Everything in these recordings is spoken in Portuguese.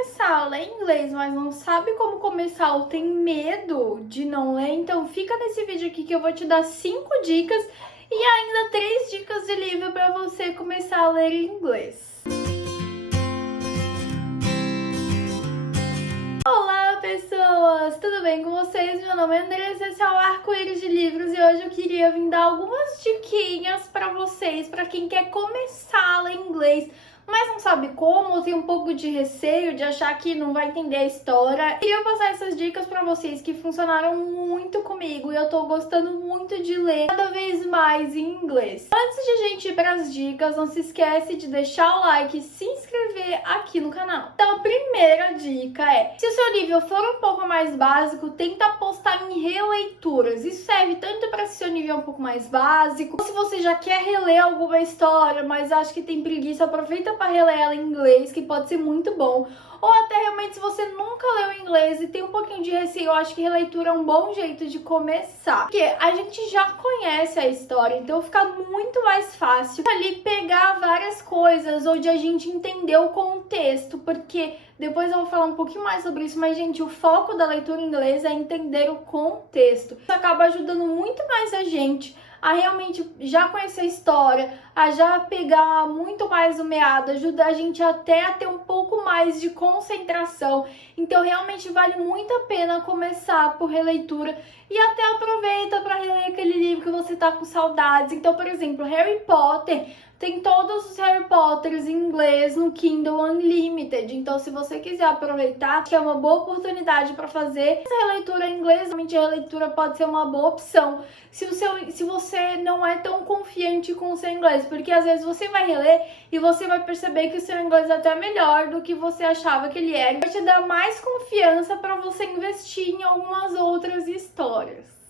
começar a ler inglês, mas não sabe como começar ou tem medo de não ler, então fica nesse vídeo aqui que eu vou te dar 5 dicas e ainda 3 dicas de livro para você começar a ler inglês. Olá, pessoas! Tudo bem com vocês? Meu nome é Andressa, esse é o Arco-Íris de Livros e hoje eu queria vir dar algumas diquinhas para vocês, para quem quer começar a ler inglês, mas não sabe como, tem um pouco de receio de achar que não vai entender a história. E eu passar essas dicas pra vocês que funcionaram muito comigo e eu tô gostando muito de ler cada vez mais em inglês. Antes de a gente ir pras dicas, não se esquece de deixar o like e se inscrever aqui no canal. Então a primeira dica é, se o seu nível for um pouco mais básico, tenta apostar em releituras. Isso serve tanto para se o seu nível é um pouco mais básico, ou se você já quer reler alguma história, mas acha que tem preguiça, aproveita para reler ela em inglês, que pode ser muito bom. Ou até realmente se você nunca leu inglês e tem um pouquinho de receio, eu acho que releitura é um bom jeito de começar. Porque a gente já conhece a história, então fica muito mais fácil ali pegar várias coisas ou de a gente entender o contexto, porque depois eu vou falar um pouquinho mais sobre isso, mas gente, o foco da leitura em inglês é entender o contexto. Isso acaba ajudando muito mais a gente a realmente já conhecer a história, a já pegar muito mais o meado, ajuda a gente até a ter um pouco mais de concentração. Então realmente vale muito a pena começar por releitura e até aproveita para reler aquele livro que você tá com saudades. Então, por exemplo, Harry Potter, tem todos os Harry Potters em inglês no Kindle Unlimited. Então, se você quiser aproveitar, que é uma boa oportunidade para fazer essa releitura em inglês, realmente a releitura pode ser uma boa opção. Se você não é tão confiante com o seu inglês, porque às vezes você vai reler e você vai perceber que o seu inglês é até melhor do que você achava que ele era. Vai te dar mais confiança para você investir em algumas outras histórias.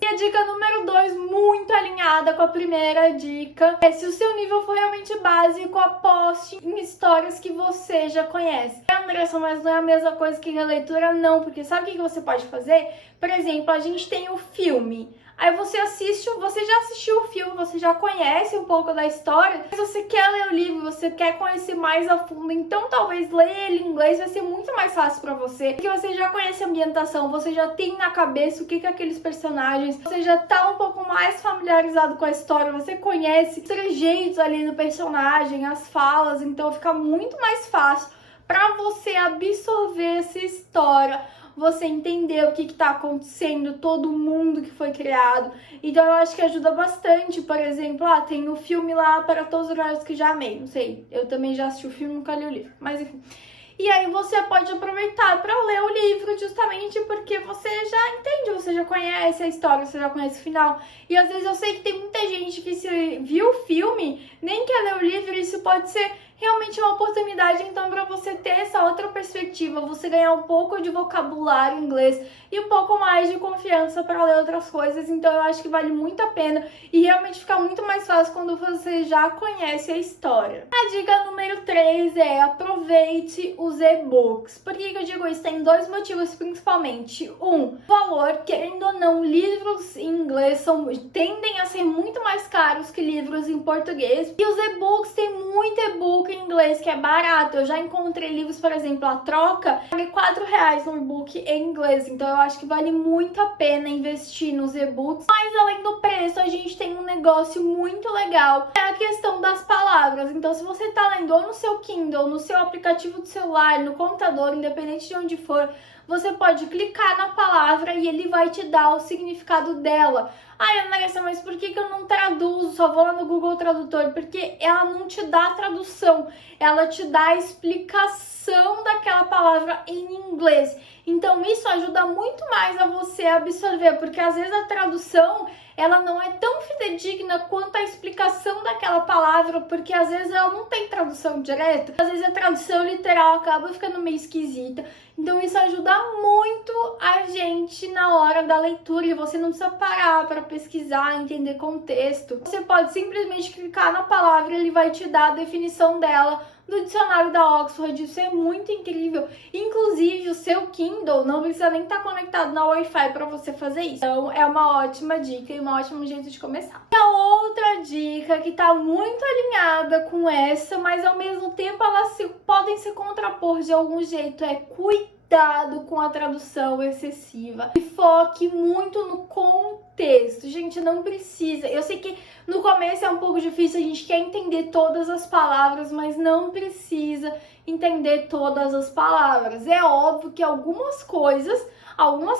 E a dica número 2, muito alinhada com a primeira dica, é se o seu nível for realmente básico, aposte em histórias que você já conhece. Andressa, mas não é a mesma coisa que releitura? Não, porque sabe o que você pode fazer? Por exemplo, a gente tem o filme. Aí você já assistiu o filme, você já conhece um pouco da história, mas você quer ler o livro, você quer conhecer mais a fundo, então talvez ler ele em inglês vai ser muito mais fácil pra você, porque você já conhece a ambientação, você já tem na cabeça o que aqueles personagens, você já tá um pouco mais familiarizado com a história, você conhece os trejeitos ali do personagem, as falas, então fica muito mais fácil pra você absorver essa história, você entender o que está acontecendo, todo o mundo que foi criado. Então eu acho que ajuda bastante. Por exemplo, tem o filme lá Para Todos os Lugares que Já Amei. Não sei, eu também já assisti o filme, nunca li o livro, mas enfim. E aí você pode aproveitar para ler o livro justamente porque você já entende, você já conhece a história, você já conhece o final. E às vezes eu sei que tem muita gente que se viu o filme, nem quer ler o livro, e isso pode ser realmente uma oportunidade então para você ter essa outra perspectiva, você ganhar um pouco de vocabulário em inglês e um pouco mais de confiança para ler outras coisas. Então eu acho que vale muito a pena e realmente fica muito mais fácil quando você já conhece a história. A dica número 3 é aproveite os e-books. Por que eu digo isso? Tem 2 motivos principalmente. Valor, querendo ou não, livros em inglês tendem a ser muito mais caros que livros em português. E os e-books, tem muito e-book em inglês que é barato. Eu já encontrei livros, por exemplo, a troca, paguei R$4 no e-book em inglês. Então eu acho que vale muito a pena investir nos e-books. Mas além do preço, a gente tem um negócio muito legal, é a questão das palavras. Então se você tá lendo ou no seu Kindle, no seu aplicativo do celular, no computador, independente de onde for, você pode clicar na palavra e ele vai te dar o significado dela. Ai, Andressa, mas por que eu não traduzo? Só vou lá no Google Tradutor. Porque ela não te dá a tradução, ela te dá a explicação daquela palavra em inglês. Então isso ajuda muito mais a você absorver, porque às vezes a tradução ela não é tão fidedigna quanto a explicação daquela palavra, porque às vezes ela não tem tradução direta, às vezes a tradução literal acaba ficando meio esquisita. Então isso ajuda muito a gente na hora da leitura e você não precisa parar para pesquisar, entender contexto. Você pode simplesmente clicar na palavra e ele vai te dar a definição dela do dicionário da Oxford. Isso é muito incrível. Inclusive Inclusive, o seu Kindle não precisa nem estar conectado na Wi-Fi para você fazer isso. Então, é uma ótima dica e um ótimo jeito de começar. E a outra dica que tá muito alinhada com essa, mas ao mesmo tempo elas podem se contrapor de algum jeito, é cuidado com a tradução excessiva e foque muito no contexto. Gente, não precisa. Eu sei que no começo é um pouco difícil, a gente quer entender todas as palavras, mas não precisa entender todas as palavras. É óbvio que algumas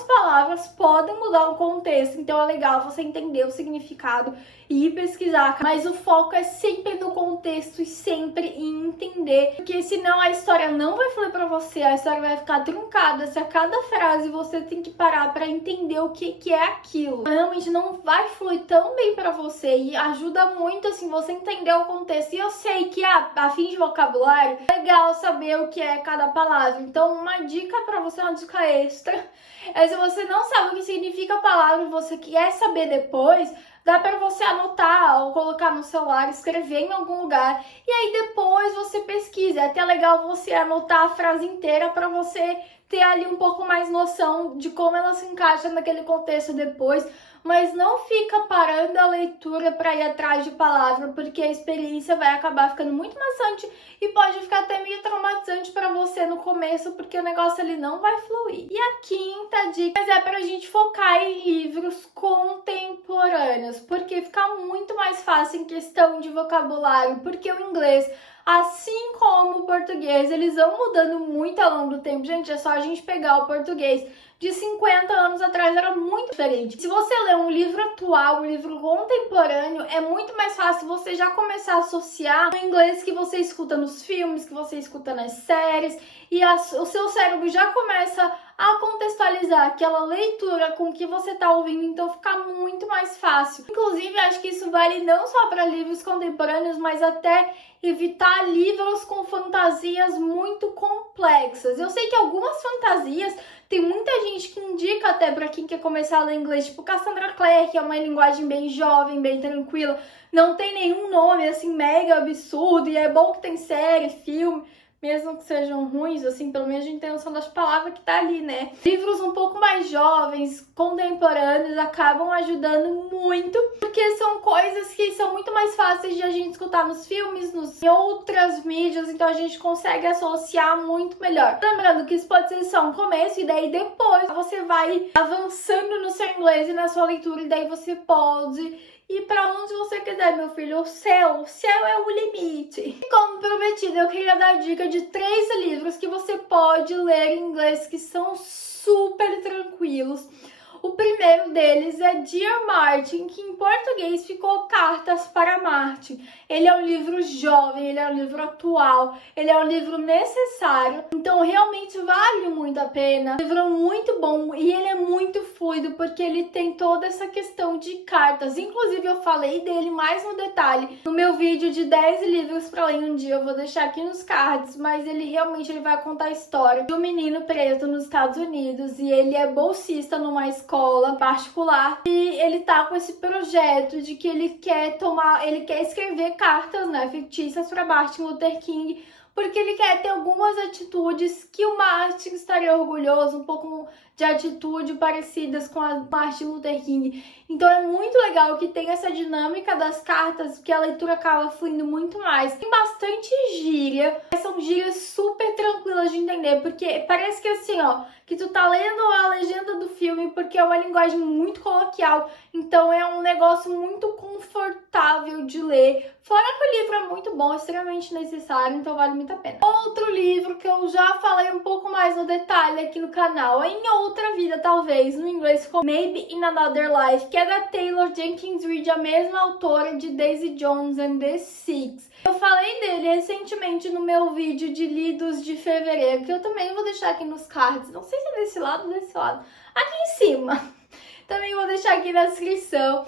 palavras podem mudar o contexto, então é legal você entender o significado e ir pesquisar, mas o foco é sempre no contexto e sempre em entender, porque senão a história não vai fluir pra você, a história vai ficar truncada se a cada frase você tem que parar pra entender o que é aquilo. Realmente não vai fluir tão bem pra você e ajuda muito assim você entender o contexto. E eu sei que a fim de vocabulário é legal saber o que é cada palavra, então uma dica pra você, uma dica extra, é se você não sabe o que significa a palavra e você quer saber depois, dá para você anotar ou colocar no celular, escrever em algum lugar e aí depois você pesquisa. É até legal você anotar a frase inteira para você ter ali um pouco mais noção de como ela se encaixa naquele contexto depois, mas não fica parando a leitura para ir atrás de palavra, porque a experiência vai acabar ficando muito maçante e pode ficar até meio traumatizante para você no começo, porque o negócio ali não vai fluir. E a quinta dica é pra gente focar em livros contemporâneos, porque fica muito mais fácil em questão de vocabulário, porque o inglês, assim como o português, eles vão mudando muito ao longo do tempo. Gente, é só a gente pegar o português de 50 anos atrás, era muito diferente. Se você ler um livro atual, um livro contemporâneo, é muito mais fácil você já começar a associar o inglês que você escuta nos filmes, que você escuta nas séries, e o seu cérebro já começa a contextualizar aquela leitura com o que você está ouvindo, então fica muito mais fácil. Inclusive, acho que isso vale não só para livros contemporâneos, mas até evitar livros com fantasias muito complexas. Eu sei que algumas fantasias tem muita gente que indica até para quem quer começar a ler inglês, tipo Cassandra Clare, que é uma linguagem bem jovem, bem tranquila, não tem nenhum nome assim mega absurdo, e é bom que tem série, filme, mesmo que sejam ruins, assim, pelo menos a gente tem noção das palavras que tá ali, né? Livros um pouco mais jovens, contemporâneos, acabam ajudando muito, porque são coisas que são muito mais fáceis de a gente escutar nos filmes, em outras mídias, então a gente consegue associar muito melhor. Lembrando que isso pode ser só um começo, e daí depois você vai avançando no seu inglês e na sua leitura, e daí você pode ir para onde você quiser, meu filho. O céu é o limite. E como prometido, eu queria dar dica de 3 livros que você pode ler em inglês que são super tranquilos. O primeiro deles é Dear Martin, que em português ficou Cartas para Martin. Ele é um livro jovem, ele é um livro atual, ele é um livro necessário, então realmente vale muito a pena. Um livro muito bom e ele é muito fluido porque ele tem toda essa questão de cartas. Inclusive eu falei dele mais no detalhe no meu vídeo de 10 livros para ler um dia, eu vou deixar aqui nos cards, mas ele vai contar a história de um menino preso nos Estados Unidos e ele é bolsista numa escola particular e ele tá com esse projeto de que ele quer escrever cartas, né, fictícias para Martin Luther King, porque ele quer ter algumas atitudes que o Martin estaria orgulhoso, um pouco de atitude parecidas com a Martin Luther King. Então é muito legal que tem essa dinâmica das cartas, que a leitura acaba fluindo muito mais. Tem bastante gíria, são gírias super tranquilas de entender, porque parece que assim, ó, que tu tá lendo a legenda do filme, porque é uma linguagem muito coloquial, então é um negócio muito confortável de ler. Fora que o livro é muito bom, extremamente necessário, então vale muito a pena. Outro livro que eu já falei um pouco mais no detalhe aqui no canal, é Em Outra Vida, talvez, no inglês, como Maybe in Another Life, que é da Taylor Jenkins Reid, a mesma autora de Daisy Jones and the Six. Eu falei dele recentemente no meu vídeo de lidos de fevereiro, que eu também vou deixar aqui nos cards, não sei se é desse lado ou desse lado, aqui em cima. Também vou deixar aqui na descrição.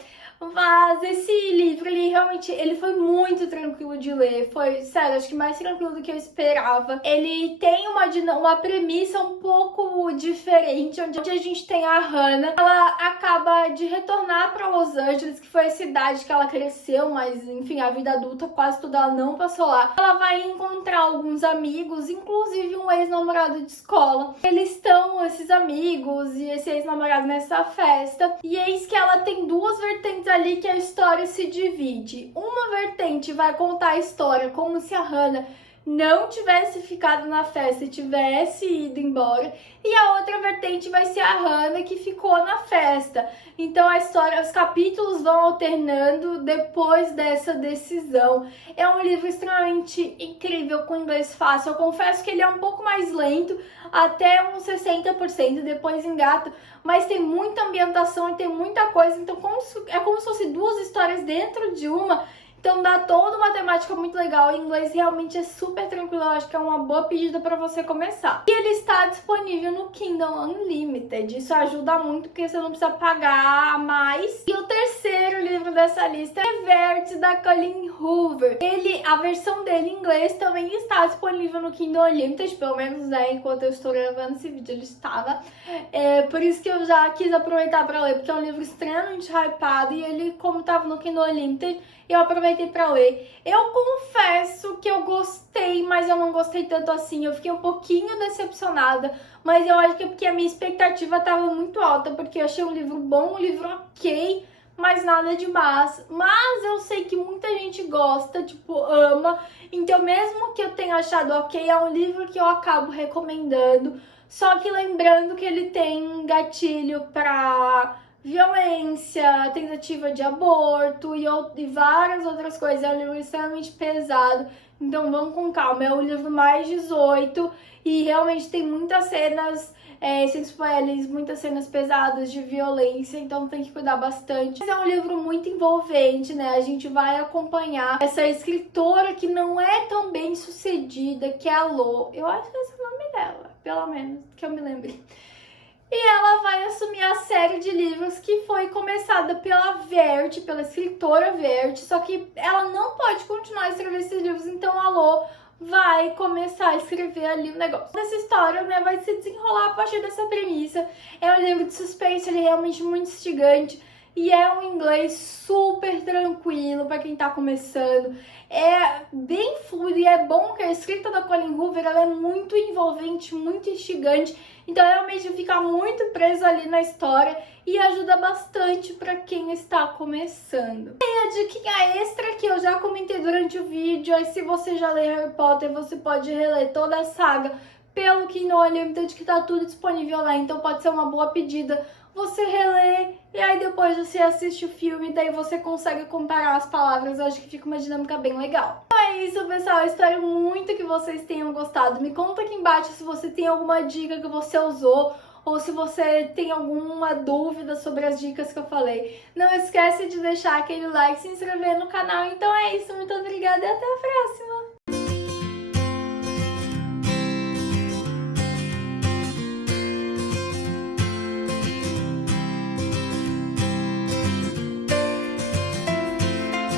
Mas esse livro, ele foi muito tranquilo de ler. Foi, sério, acho que mais tranquilo do que eu esperava. Ele tem uma premissa um pouco diferente, onde a gente tem a Hannah. Ela acaba de retornar para Los Angeles, que foi a cidade que ela cresceu, mas enfim, a vida adulta quase toda ela não passou lá. Ela vai encontrar alguns amigos, inclusive um ex-namorado de escola. Esses amigos e esse ex-namorado nessa festa. E eis que ela tem duas vertentes ali que a história se divide. Uma vertente vai contar a história como se a Hannah não tivesse ficado na festa e tivesse ido embora, e a outra vertente vai ser a Hannah que ficou na festa. Então a história, os capítulos vão alternando depois dessa decisão. É um livro extremamente incrível, com inglês fácil. Eu confesso que ele é um pouco mais lento, até uns 60%, depois engata, mas tem muita ambientação e tem muita coisa, então é como se fosse duas histórias dentro de uma. Então dá toda uma temática muito legal. Em inglês realmente é super tranquilo. Eu acho que é uma boa pedida para você começar. E ele está disponível no Kindle Unlimited. Isso ajuda muito porque você não precisa pagar mais. E o terceiro livro dessa lista é Vert, da Colleen Hoover. A versão dele em inglês também está disponível no Kindle Unlimited. Pelo menos, né, enquanto eu estou gravando esse vídeo, ele estava. Por isso que eu já quis aproveitar para ler, porque é um livro extremamente hypado. E ele, como estava no Kindle Unlimited, eu aproveitei pra ler. Eu confesso que eu gostei, mas eu não gostei tanto assim. Eu fiquei um pouquinho decepcionada, mas eu acho que é porque a minha expectativa tava muito alta, porque eu achei um livro bom, um livro ok, mas nada demais. Mas eu sei que muita gente gosta, tipo, ama. Então mesmo que eu tenha achado ok, é um livro que eu acabo recomendando. Só que lembrando que ele tem gatilho pra violência, tentativa de aborto e várias outras coisas. É um livro extremamente pesado, então vamos com calma. É um livro mais 18 e realmente tem muitas cenas sem spoilers, muitas cenas pesadas de violência, então tem que cuidar bastante. Mas é um livro muito envolvente, né? A gente vai acompanhar essa escritora que não é tão bem sucedida, que é a Lo. Eu acho que esse é o nome dela, pelo menos que eu me lembre. E ela vai assumir a série de livros que foi começada pela Vert, pela escritora Vert, só que ela não pode continuar a escrever esses livros, então a Lo vai começar a escrever ali o negócio. Essa história, né, vai se desenrolar a partir dessa premissa. É um livro de suspense, ele é realmente muito instigante. E é um inglês super tranquilo para quem tá começando. É bem fluido e é bom que a escrita da Colleen Hoover ela é muito envolvente, muito instigante. Então realmente fica muito preso ali na história e ajuda bastante para quem está começando. E a diquinha extra que eu já comentei durante o vídeo é: se você já lê Harry Potter, você pode reler toda a saga pelo Kindle Unlimited, que tá tudo disponível lá. Então pode ser uma boa pedida você relê e aí depois você assiste o filme, daí você consegue comparar as palavras. Eu acho que fica uma dinâmica bem legal. Então é isso, pessoal. Eu espero muito que vocês tenham gostado. Me conta aqui embaixo se você tem alguma dica que você usou ou se você tem alguma dúvida sobre as dicas que eu falei. Não esquece de deixar aquele like, se inscrever no canal. Então é isso, muito obrigada e até a próxima!